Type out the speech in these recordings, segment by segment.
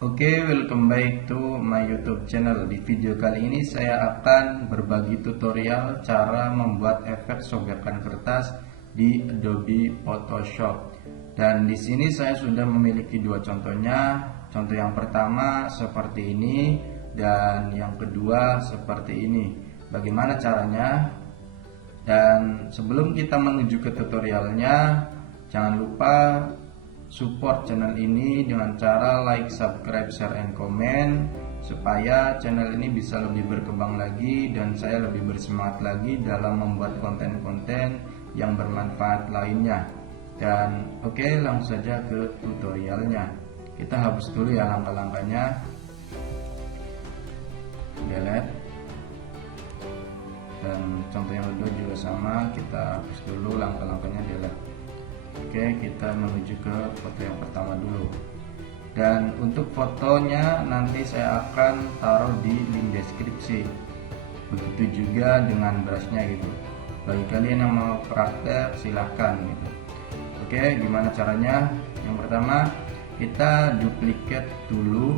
Oke, welcome back to my YouTube channel. Di video kali ini saya akan berbagi tutorial cara membuat efek sobekan kertas di Adobe Photoshop. Dan di sini saya sudah memiliki dua contohnya. Contoh yang pertama seperti ini dan yang kedua seperti ini. Bagaimana caranya? Dan sebelum kita menuju ke tutorialnya, jangan lupa support channel ini dengan cara like, subscribe, share, and comment supaya channel ini bisa lebih berkembang lagi dan saya lebih bersemangat lagi dalam membuat konten-konten yang bermanfaat lainnya. Dan oke, langsung saja ke tutorialnya. Kita hapus dulu ya langkah-langkahnya. Delete. Dan contoh yang kedua juga sama, kita hapus dulu langkah-langkahnya, delete. Oke, kita menuju ke foto yang pertama dulu. Dan untuk fotonya nanti saya akan taruh di link deskripsi. Begitu juga dengan brushnya gitu. Bagi kalian yang mau praktek silahkan gitu. Oke, gimana caranya? Yang pertama, kita duplicate dulu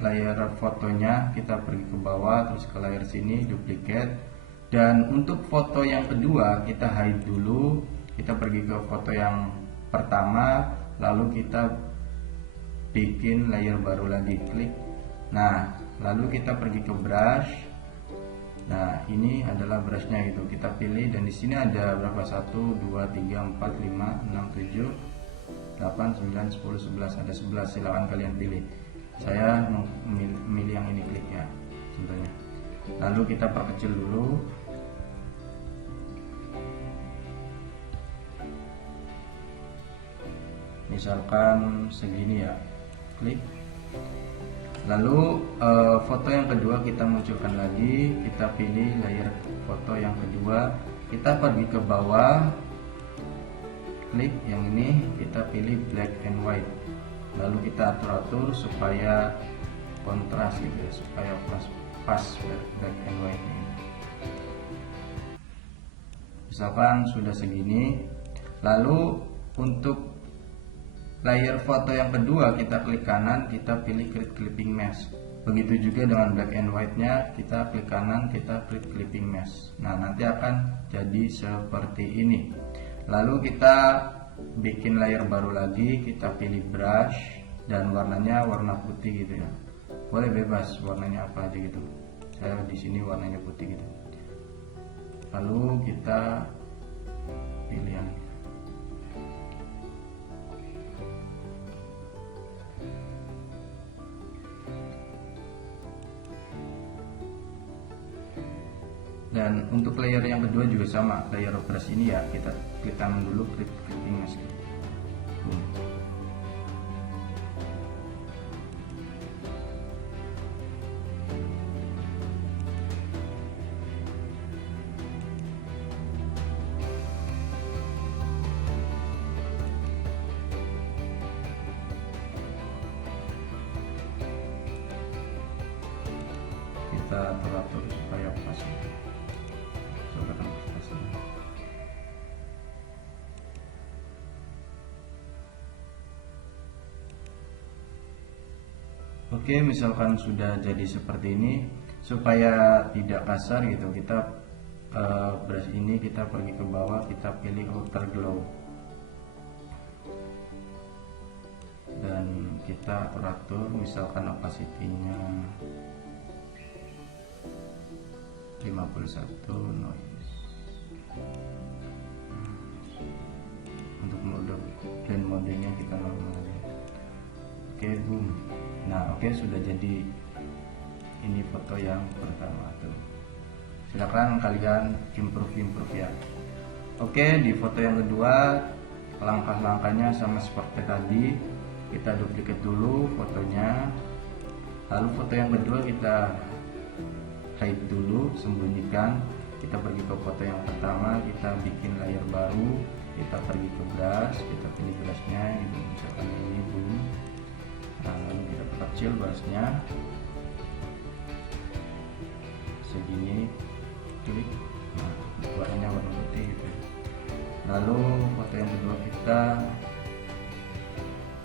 layer fotonya. Kita pergi ke bawah terus ke layer sini, duplicate. Dan untuk foto yang kedua kita hide dulu. Kita pergi ke foto yang pertama, lalu kita bikin layer baru lagi, klik. Nah, lalu kita pergi ke brush. Nah, ini adalah brushnya gitu. Kita pilih dan di sini ada berapa? 1, 2, 3, 4, 5, 6, 7, 8, 9, 10, 11. Ada 11. Silahkan kalian pilih. Saya memilih yang ini, klik ya, contohnya. Lalu kita perkecil dulu. Misalkan segini ya, klik. Lalu foto yang kedua kita munculkan lagi, kita pilih layer foto yang kedua, kita pergi ke bawah, klik yang ini, kita pilih black and white, lalu kita atur-atur supaya kontras gitu ya, supaya pas black and white ini. Misalkan sudah segini, lalu untuk layer foto yang kedua kita klik kanan, kita pilih create clipping mesh. Begitu juga dengan black and white nya, kita klik kanan, kita klik clipping mesh. Nah, nanti akan jadi seperti ini. Lalu kita bikin layer baru lagi, kita pilih brush dan warnanya warna putih gitu ya. Boleh bebas warnanya apa aja gitu. Saya di sini warnanya putih gitu. Lalu kita pilih yang ini. Dan untuk layer yang kedua juga sama, layer brush ini ya, kita klik kanan dulu, klik clipping mesh. Kita atur supaya pas. Oke, misalkan sudah jadi seperti ini, supaya tidak kasar gitu, kita brush ini kita pergi ke bawah, kita pilih outer glow dan kita atur misalkan opacity-nya 51, noise. Untuk mode blend modenya kita normal aja. Oke, boom. Nah, oke, sudah jadi ini foto yang pertama tuh. Silakan kalian improve ya. Oke, di foto yang kedua langkah-langkahnya sama seperti tadi. Kita duplicate dulu fotonya. Lalu foto yang kedua kita hide dulu, sembunyikan. Kita pergi ke foto yang pertama, kita bikin layer baru. Kita pergi ke brush, kita pilih brushnya gitu, misalkan ini, boom. Nah, lalu kita kecil brushnya segini, klik. Nah, warnanya warna putih gitu. Lalu foto yang kedua kita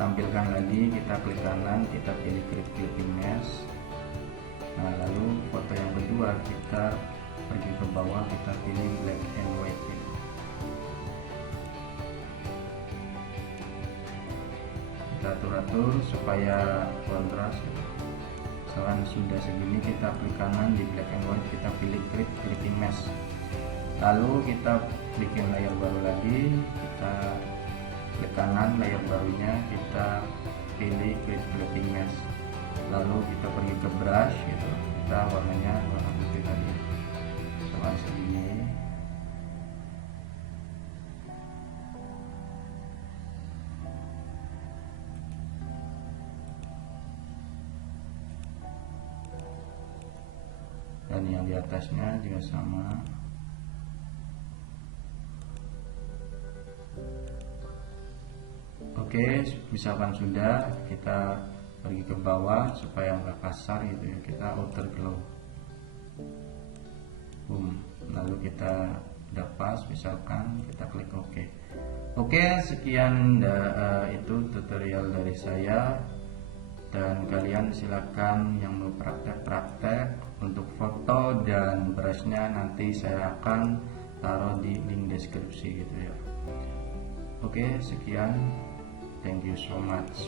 tampilkan lagi, kita klik kanan, kita pilih clipping mesh. Nah, lalu foto yang kedua kita pergi ke bawah, kita pilih black and white gitu. Kita atur supaya kontras gitu. Misalkan sudah segini, kita klik kanan di black and white, kita pilih clipping mesh. Lalu kita bikin layer baru lagi, kita klik kanan layer barunya, kita pilih clipping mesh. Lalu kita pergi ke brush gitu, kita warnanya warna putih tadi sama segini. Dan yang di atasnya juga sama. Oke, misalkan sudah, kita pergi ke bawah supaya nggak kasar gitu ya, kita outer glow. Boom. Lalu kita udah pas, misalkan kita klik OK. Oke, sekian itu tutorial dari saya, dan kalian silakan yang mau praktek-praktek untuk foto dan brushnya nanti saya akan taruh di link deskripsi gitu ya. Oke, sekian. Thank you so much.